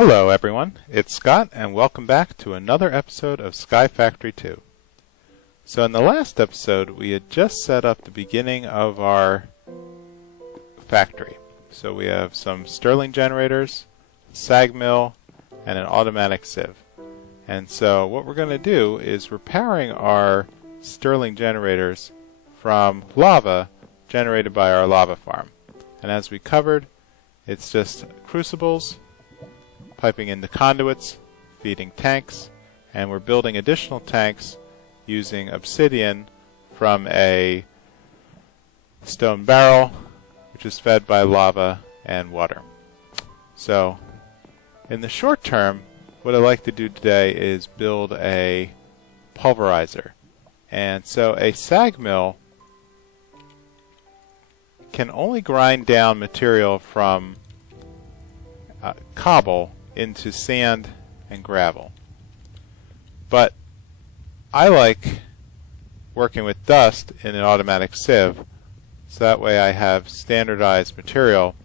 Hello everyone, it's Scott and welcome back to another episode of Sky Factory 2. So in the last episode we had just set up the beginning of our factory. So we have some Stirling generators, a sag mill, and an automatic sieve. And so what we're going to do is we're powering our Stirling generators from lava generated by our lava farm. And as we covered, it's just crucibles piping into conduits, feeding tanks, and we're building additional tanks using obsidian from a stone barrel, which is fed by lava and water. So, in the short term, what I'd like to do today is build a pulverizer. And so a sag mill can only grind down material from cobble into sand and gravel. But I like working with dust in an automatic sieve, so that way I have standardized material.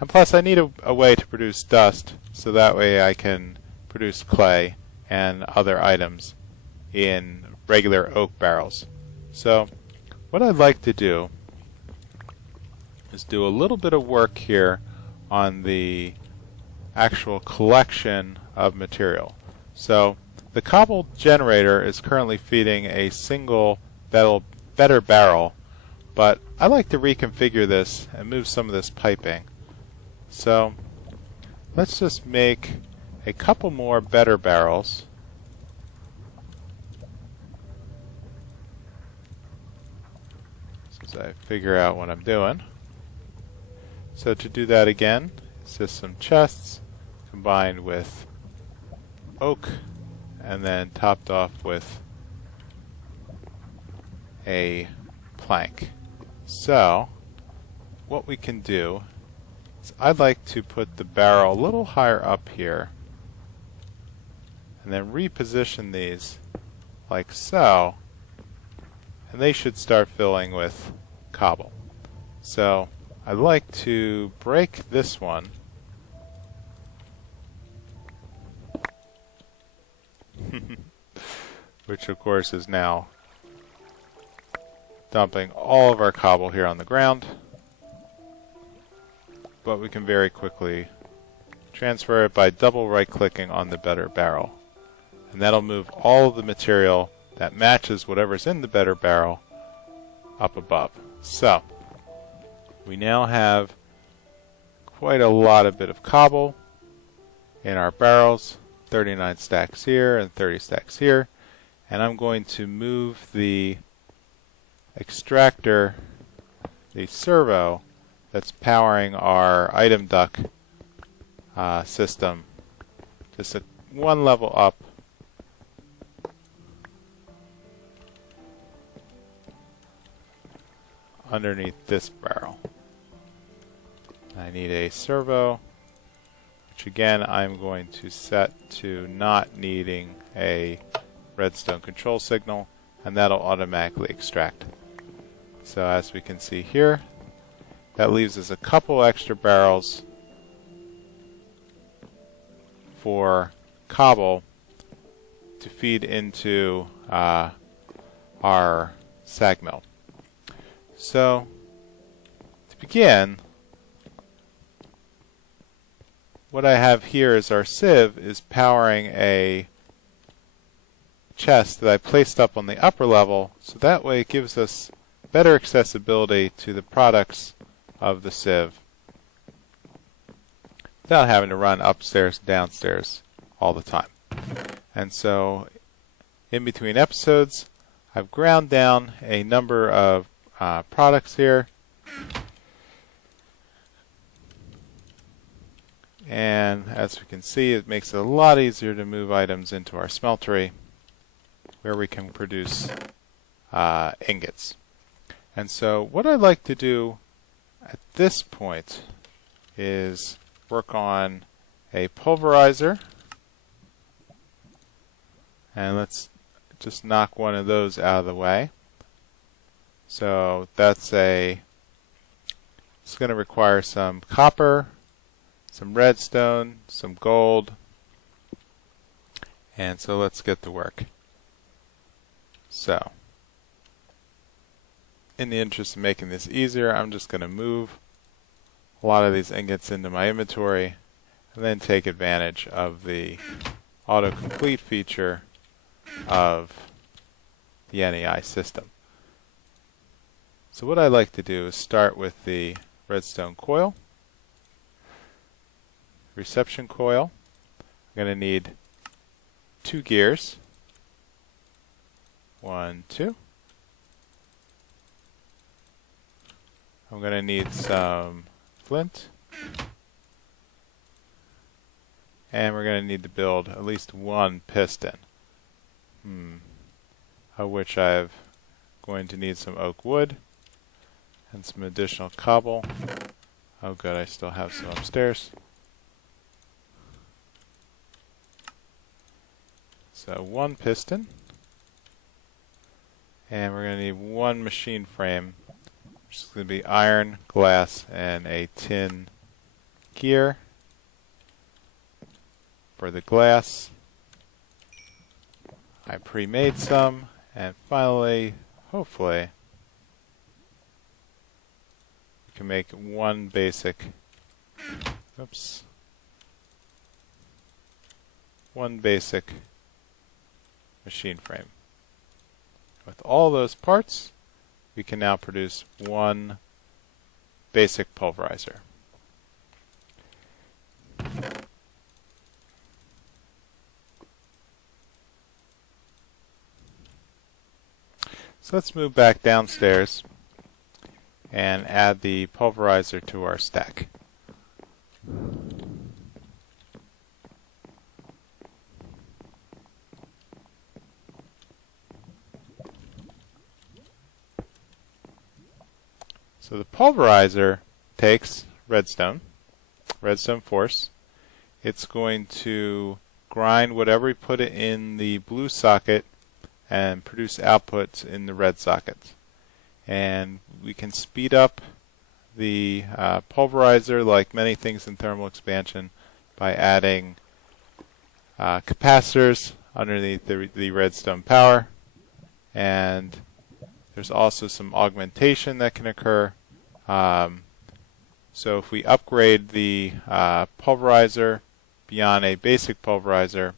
And plus I need a way to produce dust, so that way I can produce clay and other items in regular oak barrels. So what I'd like to do is do a little bit of work here on the actual collection of material. So the cobble generator is currently feeding a single better barrel, but I like to reconfigure this and move some of this piping. So let's just make a couple more better barrels. As I figure out what I'm doing. So to do that again, it's just some chests combined with oak and then topped off with a plank. So what we can do is I'd like to put the barrel a little higher up here and then reposition these like so, and they should start filling with cobble. So I'd like to break this one which of course is now dumping all of our cobble here on the ground, but we can very quickly transfer it by double right clicking on the better barrel, and that'll move all of the material that matches whatever's in the better barrel up above. So we now have quite a lot of bit of cobble in our barrels, 39 stacks here and 30 stacks here, and I'm going to move the extractor, the servo that's powering our item duck system, just one level up underneath this barrel. I need a servo, which again I'm going to set to not needing a redstone control signal, and that'll automatically extract. So as we can see here, that leaves us a couple extra barrels for cobble to feed into our sag mill. So to begin, what I have here is our sieve is powering a chest that I placed up on the upper level, so that way it gives us better accessibility to the products of the sieve without having to run upstairs and downstairs all the time. And so in between episodes I've ground down a number of products here, and as we can see, it makes it a lot easier to move items into our smeltery where we can produce ingots. And so what I'd like to do at this point is work on a pulverizer, and let's just knock one of those out of the way. So it's going to require some copper, some redstone, some gold, and so let's get to work. So, in the interest of making this easier, I'm just going to move a lot of these ingots into my inventory and then take advantage of the autocomplete feature of the NEI system. So what I like to do is start with the redstone coil, reception coil. I'm going to need 2 gears. 1, 2. I'm going to need some flint. And we're going to need to build at least 1 piston. Of which I'm going to need some oak wood and some additional cobble. Oh good, I still have some upstairs. So 1 piston. And we're going to need 1 machine frame, which is going to be iron, glass, and a tin gear. For the glass, I pre-made some, and finally, hopefully, we can make 1 basic, one basic machine frame. With all those parts, we can now produce 1 basic pulverizer. So let's move back downstairs and add the pulverizer to our stack. So the pulverizer takes redstone force. It's going to grind whatever we put it in the blue socket and produce outputs in the red sockets. And we can speed up the pulverizer, like many things in thermal expansion, by adding capacitors underneath the redstone power. And there's also some augmentation that can occur. So if we upgrade the pulverizer beyond a basic pulverizer,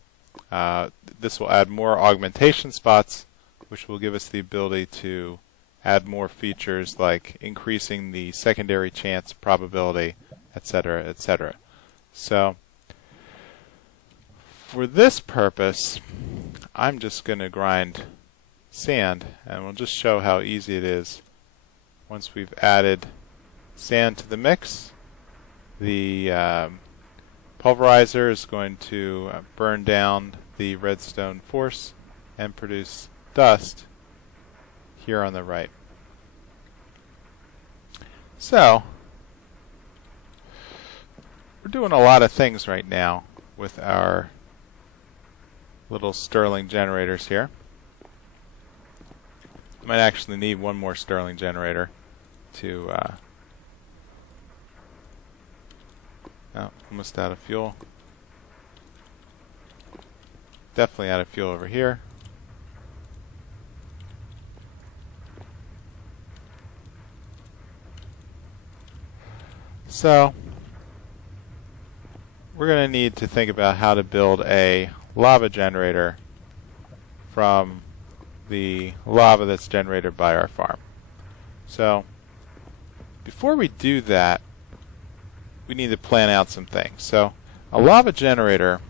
this will add more augmentation spots, which will give us the ability to add more features like increasing the secondary chance probability, etc., etc. So for this purpose, I'm just going to grind sand, and we'll just show how easy it is. Once we've added sand to the mix, the pulverizer is going to burn down the redstone force and produce dust here on the right. So we're doing a lot of things right now with our little Stirling generators here. Might actually need 1 more Stirling generator to almost out of fuel. Definitely out of fuel over here. So we're going to need to think about how to build a lava generator from the lava that's generated by our farm. So before we do that, we need to plan out some things. So a lava generator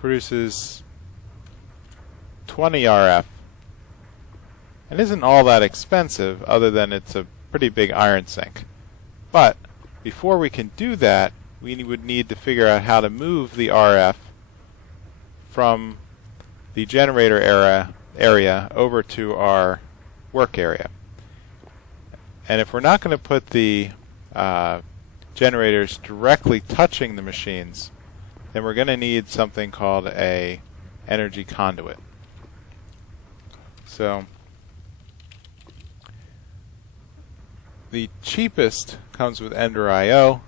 produces 20 RF and isn't all that expensive, other than it's a pretty big iron sink. But before we can do that, we would need to figure out how to move the RF from the generator area over to our work area. And if we're not going to put the generators directly touching the machines, then we're going to need something called a energy conduit. So The cheapest comes with Ender IO,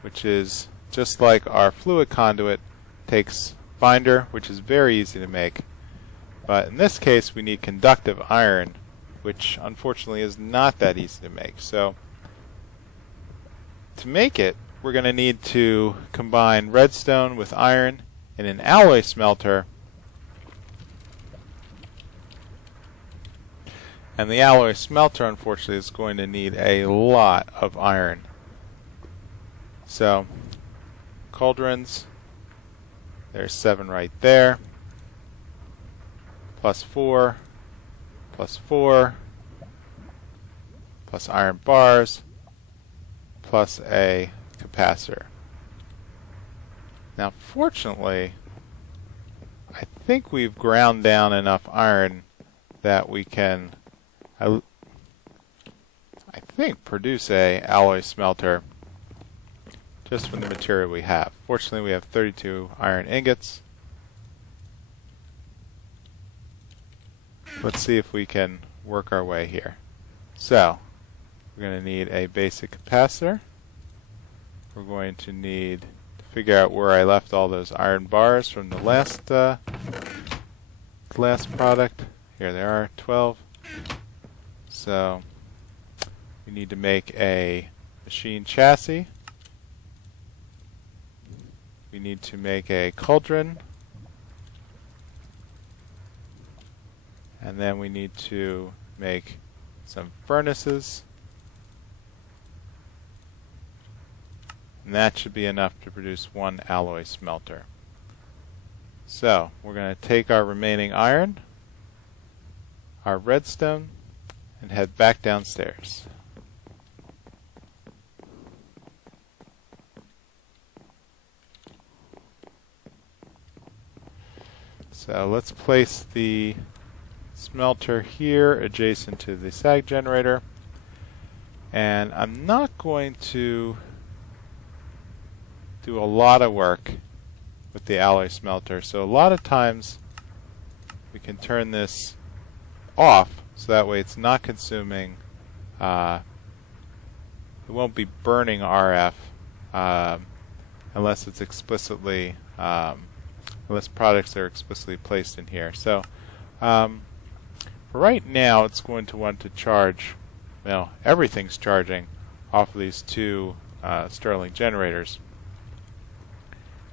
which is just like our fluid conduit, takes binder, which is very easy to make. But in this case, we need conductive iron, which unfortunately is not that easy to make. So to make it, we're going to need to combine redstone with iron in an alloy smelter. And the alloy smelter, unfortunately, is going to need a lot of iron. So, cauldrons, there's 7 right there. Plus 4, plus 4, plus iron bars, plus a capacitor. Now, fortunately, I think we've ground down enough iron that we can, I think, produce a alloy smelter just from the material we have. Fortunately, we have 32 iron ingots. Let's see if we can work our way here. So, we're going to need a basic capacitor. We're going to need to figure out where I left all those iron bars from the last product. Here they are, 12. So, we need to make a machine chassis. We need to make a cauldron. And then we need to make some furnaces. And that should be enough to produce 1 alloy smelter. So, we're going to take our remaining iron, our redstone, and head back downstairs. So, let's place the smelter here adjacent to the sag generator, and I'm not going to do a lot of work with the alloy smelter, so a lot of times we can turn this off so that way it's not consuming, it won't be burning RF unless it's explicitly unless products are explicitly placed in here. So for right now, it's going to want to charge, well, everything's charging off of these 2 Stirling generators.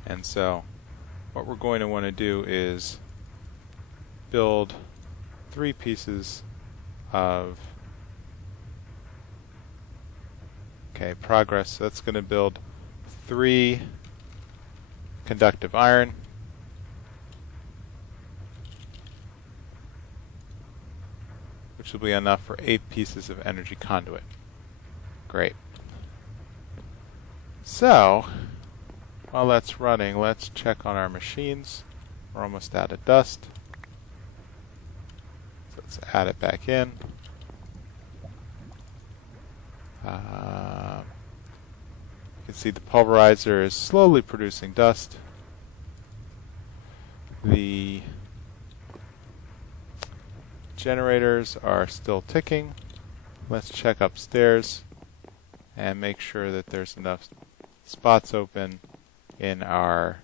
And so what we're going to want to do is build 3 pieces of progress. So that's going to build 3 conductive iron. Which will be enough for 8 pieces of energy conduit. Great. So, while that's running, let's check on our machines. We're almost out of dust. So let's add it back in. You can see the pulverizer is slowly producing dust. The generators are still ticking. Let's check upstairs and make sure that there's enough spots open in our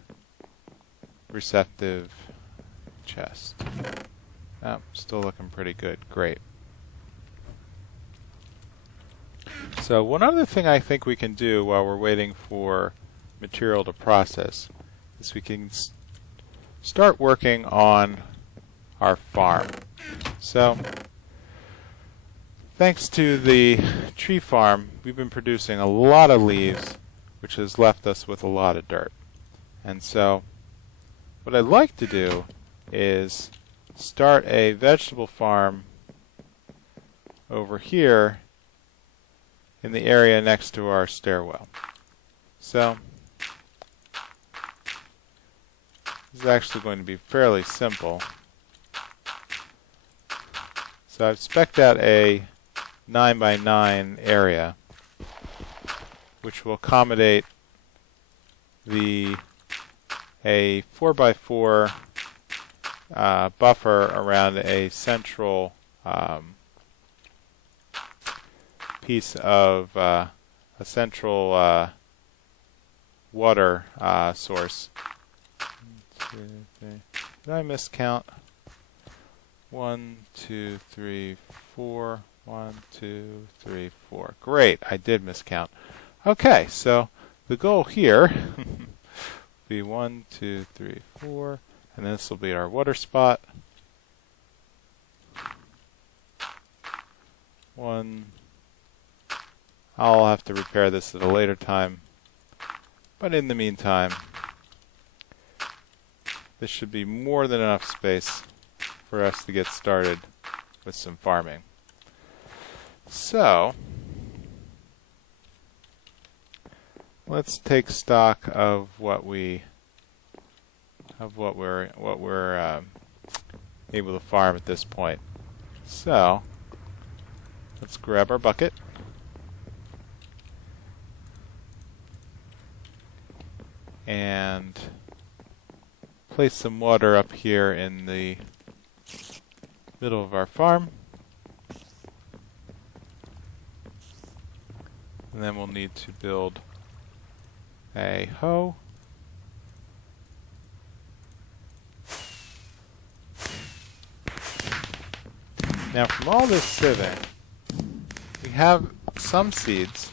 receptive chest. Oh, still looking pretty good. Great. So one other thing I think we can do while we're waiting for material to process is we can start working on our farm. So, thanks to the tree farm, we've been producing a lot of leaves, which has left us with a lot of dirt. And so, what I'd like to do is start a vegetable farm over here in the area next to our stairwell. So, this is actually going to be fairly simple. So I've spec'd out a 9x9 area which will accommodate a 4x4 buffer around a central piece of a central water source. 1, 2, 3. Did I miscount? 1, 2, 3, 4. 1, 2, 3, 4. Great, I did miscount. Okay, so the goal here will be 1, 2, 3, 4, and this will be our water spot. 1. I'll have to repair this at a later time, but in the meantime, this should be more than enough space for us to get started with some farming. So, let's take stock of what we're able to farm at this point. So, let's grab our bucket. And place some water up here in the middle of our farm. And then we'll need to build a hoe. Now from all this sieving, we have some seeds.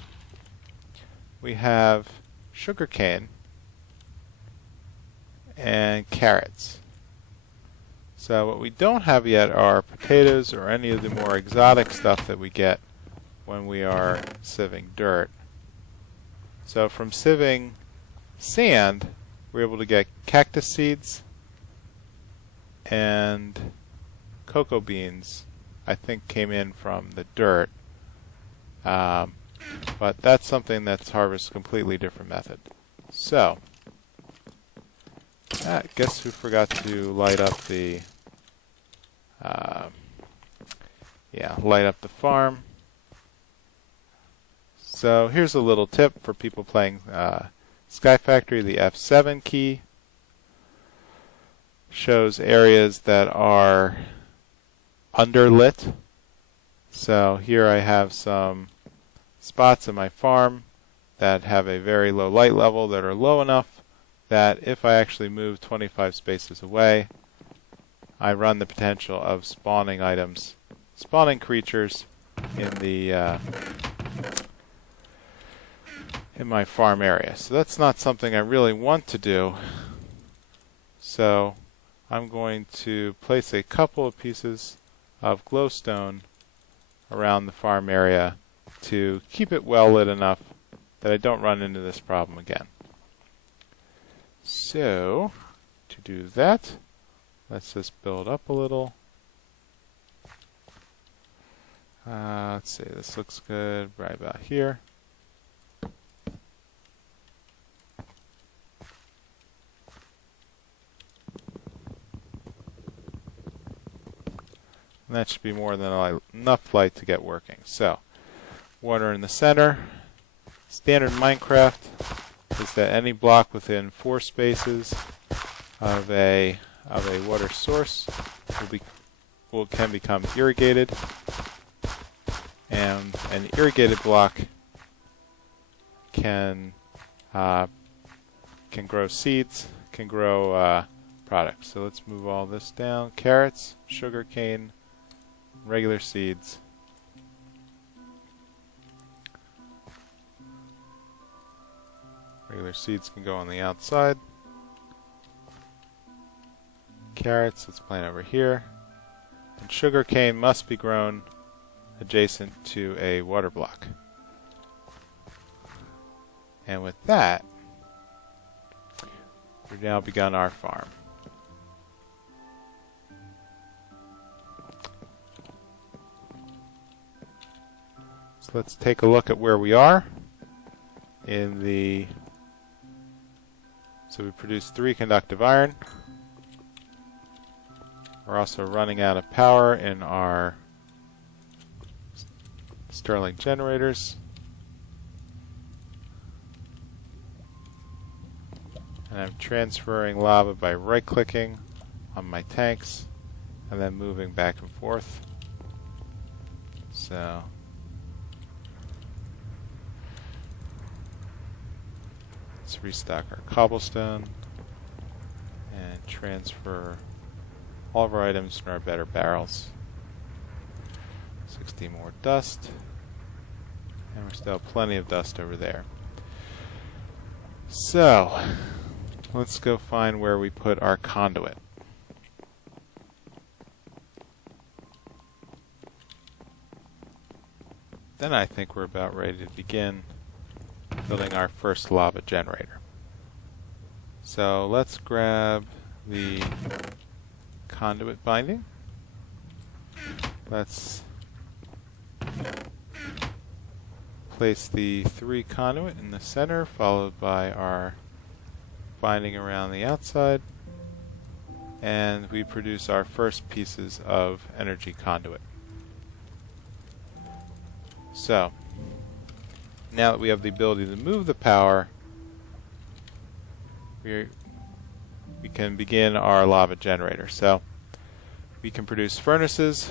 We have sugarcane and carrots. So what we don't have yet are potatoes or any of the more exotic stuff that we get when we are sieving dirt. So from sieving sand, we're able to get cactus seeds and cocoa beans, I think came in from the dirt. But that's something that's harvested a completely different method. So, guess who forgot to light up the light up the farm. So here's a little tip for people playing Sky Factory. The F7 key shows areas that are underlit. So here I have some spots in my farm that have a very low light level that are low enough that if I actually move 25 spaces away, I run the potential of spawning items, spawning creatures in the in my farm area. So that's not something I really want to do. So I'm going to place a couple of pieces of glowstone around the farm area to keep it well lit enough that I don't run into this problem again. So to do that, let's just build up a little. Let's see, this looks good right about here. And that should be more than enough light to get working. So, water in the center. Standard Minecraft is that any block within 4 spaces of a water source can become irrigated, and an irrigated block can grow seeds, can grow products. So let's move all this down. Carrots, sugarcane, regular seeds. Regular seeds can go on the outside. Carrots, let's plant over here. And sugarcane must be grown adjacent to a water block. And with that, we've now begun our farm. So let's take a look at where we are in the... So we produced 3 conductive iron. We're also running out of power in our Stirling generators. And I'm transferring lava by right-clicking on my tanks and then moving back and forth. So Let's restock our cobblestone and transfer all of our items to our better barrels. 60 more dust, and we still have plenty of dust over there. So, let's go find where we put our conduit. Then I think we're about ready to begin building our first lava generator. So let's grab the conduit binding. Let's place the 3 conduit in the center, followed by our binding around the outside, and we produce our first pieces of energy conduit. So, now that we have the ability to move the power, we can begin our lava generator. So, we can produce furnaces.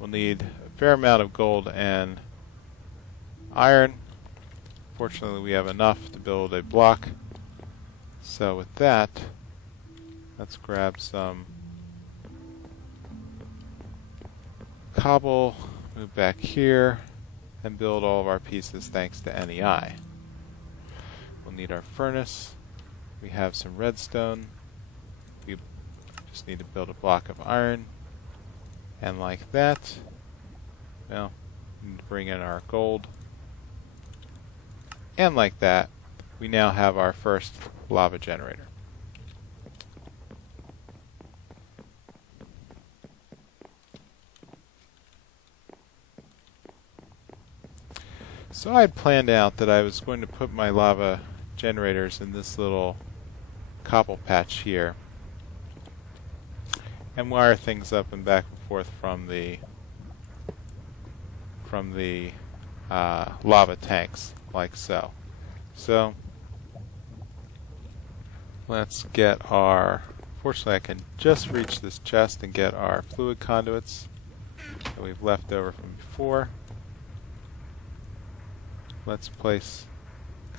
We'll need a fair amount of gold and iron. Fortunately, we have enough to build a block. So with that, let's grab some cobble, move back here, and build all of our pieces thanks to NEI. We'll need our furnace. We have some redstone. We just need to build a block of iron. And like that, well, we need to bring in our gold. And like that, we now have our first lava generator. So I had planned out that I was going to put my lava generators in this little cobble patch here and wire things up and back and forth from the lava tanks, like so. So let's get our, fortunately I can just reach this chest and get our fluid conduits that we've left over from before. Let's place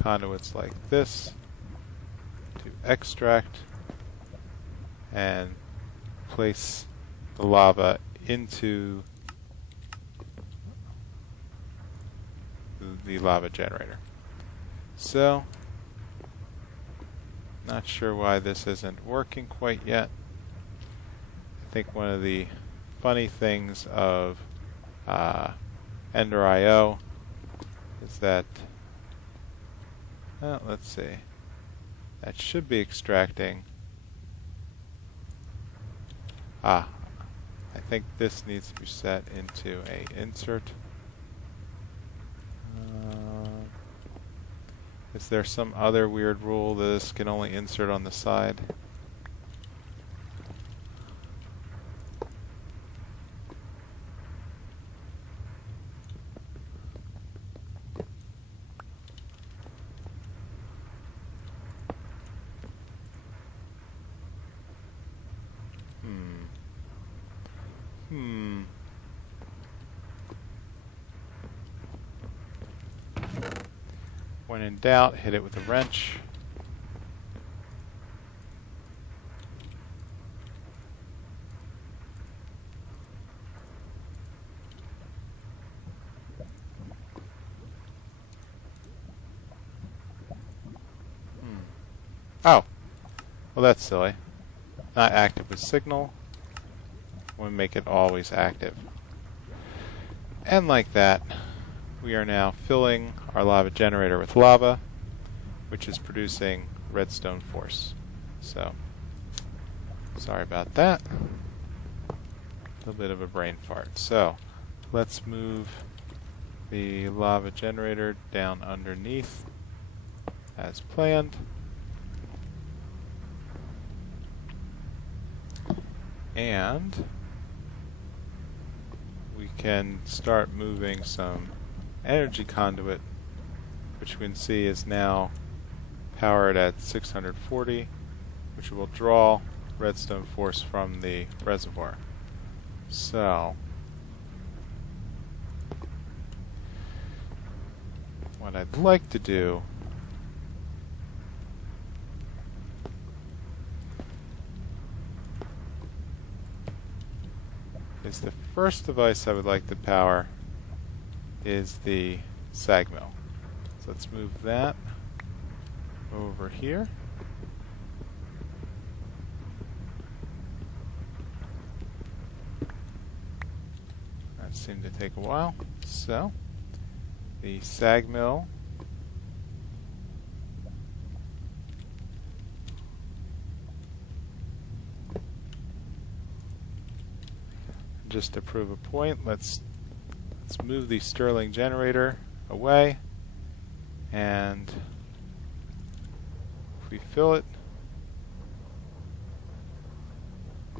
conduits like this to extract and place the lava into the lava generator. So, not sure why this isn't working quite yet. I think one of the funny things of Ender.io is that, well, let's see, that should be extracting. I think this needs to be set into a insert. Is there some other weird rule that this can only insert on the side? When in doubt, hit it with a wrench. Oh, well that's silly. Not active with signal. We'll make it always active. And like that, we are now filling our lava generator with lava, which is producing redstone force. So, sorry about that. A little bit of a brain fart. So, let's move the lava generator down underneath as planned. And we can start moving some energy conduit, which we can see is now powered at 640, which will draw redstone force from the reservoir. So, what I'd like to do is the first device I would like to power is the sag mill. So let's move that over here. That seemed to take a while. So the sag mill just to prove a point, let's move the Stirling generator away, and if we fill it,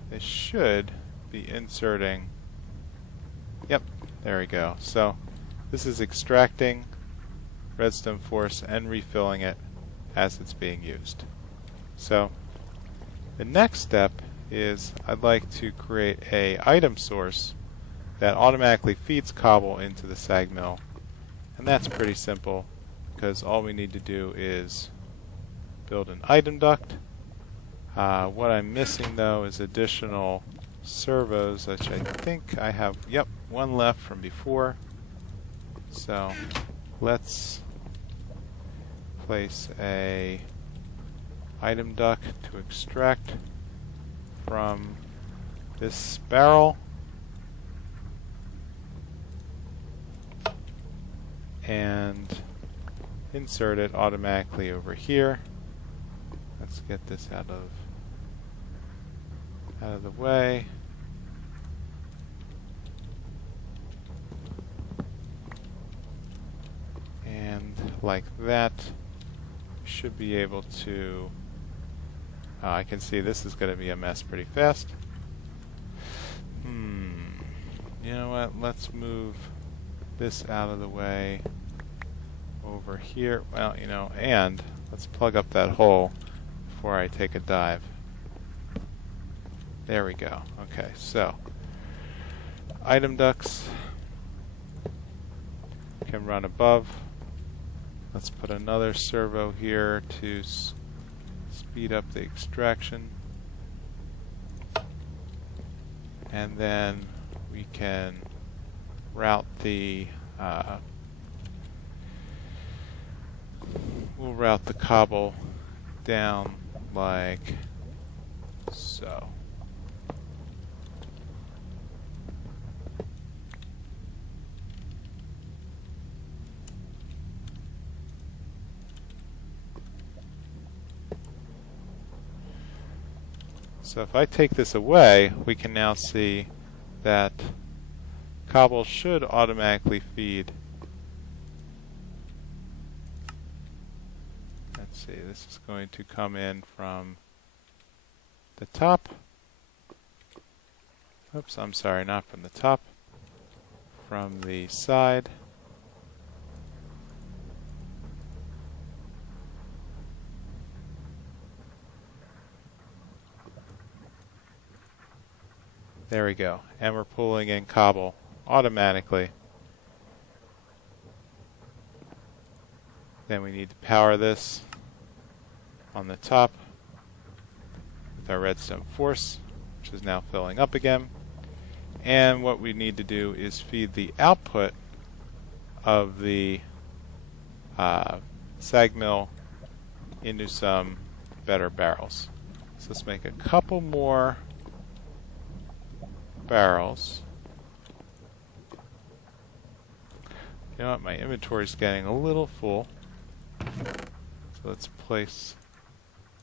it should be inserting. Yep, there we go. So this is extracting redstone force and refilling it as it's being used. So the next step is I'd like to create a item source that automatically feeds cobble into the sag mill, and that's pretty simple because all we need to do is build an item duct. What I'm missing though is additional servos, which I think I have, yep, one left from before. So let's place a item duct to extract from this barrel and insert it automatically over here. Let's get this out of the way. And like that, we should be able to I can see this is going to be a mess pretty fast. You know what? Let's move this out of the way over here. Well, you know, and let's plug up that hole before I take a dive. There we go. Okay, so item ducts can run above. Let's put another servo here to speed up the extraction, and then we can route the we'll route the cobble down like so. So if I take this away, we can now see that cobble should automatically feed. Let's see, this is going to come in from the top. Oops, I'm sorry, not from the top. From the side. There we go. And we're pulling in cobble automatically. Then we need to power this on the top with our redstone force, which is now filling up again. And what we need to do is feed the output of the sag mill into some better barrels. So let's make a couple more barrels. You know what, my inventory is getting a little full, so let's place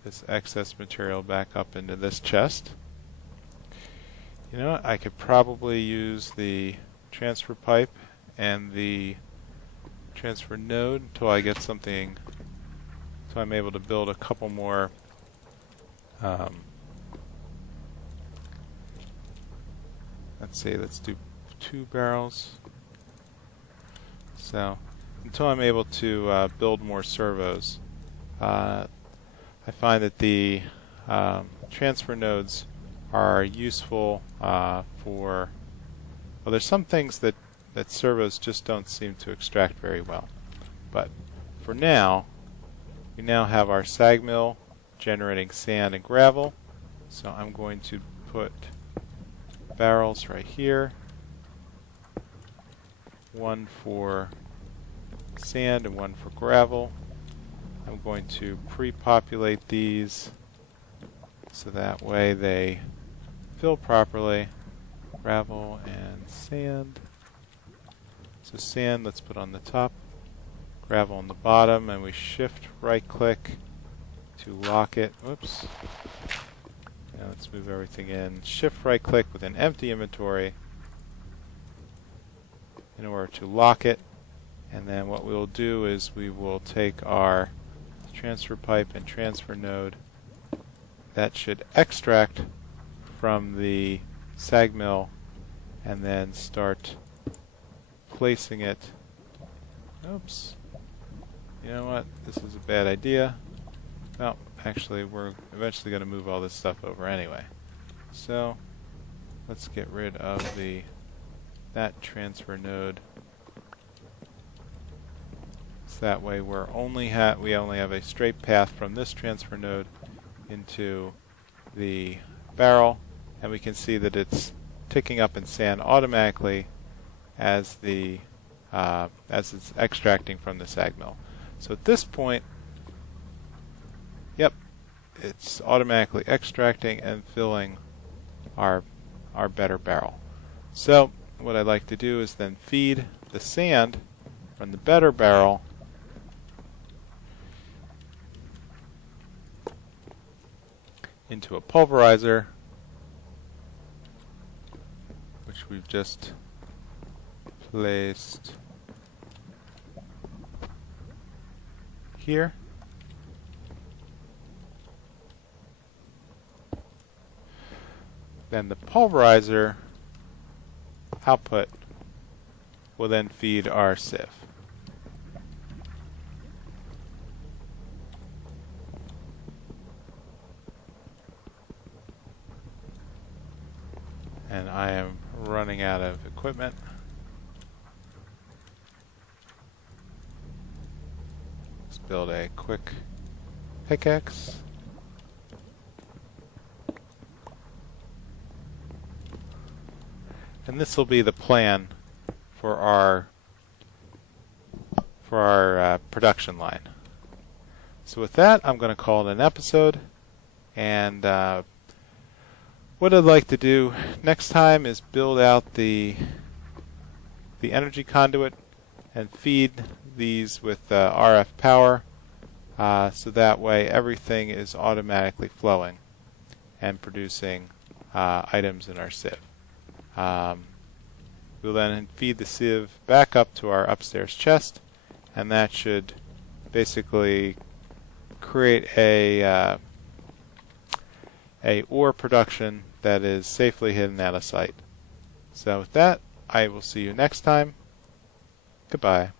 this excess material back up into this chest. You know what, I could probably use the transfer pipe and the transfer node until I get something, so I'm able to build a couple more let's see, let's do 2 barrels. So until I'm able to build more servos, I find that the transfer nodes are useful for, well, there's some things that servos just don't seem to extract very well. But for now, we now have our sag mill generating sand and gravel. So I'm going to put barrels right here. One for sand and one for gravel. I'm going to pre-populate these so that way they fill properly. Gravel and sand. So sand, let's put on the top, gravel on the bottom, and we shift right click to lock it. Whoops. Now let's move everything in. Shift right click with an empty inventory in order to lock it. And then what we'll do is we will take our transfer pipe and transfer node. That should extract from the sag mill and then start placing it. Oops. You know what? This is a bad idea. Well, actually, we're eventually going to move all this stuff over anyway. So let's get rid of that transfer node. So that way we only have a straight path from this transfer node into the barrel, and we can see that it's ticking up in sand automatically as it's extracting from the sag mill. So at this point, yep, it's automatically extracting and filling our better barrel. So what I'd like to do is then feed the sand from the better barrel into a pulverizer, which we've just placed here. Then the pulverizer output will then feed our sieve. And I am running out of equipment. Let's build a quick pickaxe. And this will be the plan for our production line. So with that, I'm going to call it an episode. And what I'd like to do next time is build out the energy conduit and feed these with RF power, so that way everything is automatically flowing and producing items in our sieve. We'll then feed the sieve back up to our upstairs chest, and that should basically create a ore production that is safely hidden out of sight. So with that, I will see you next time. Goodbye.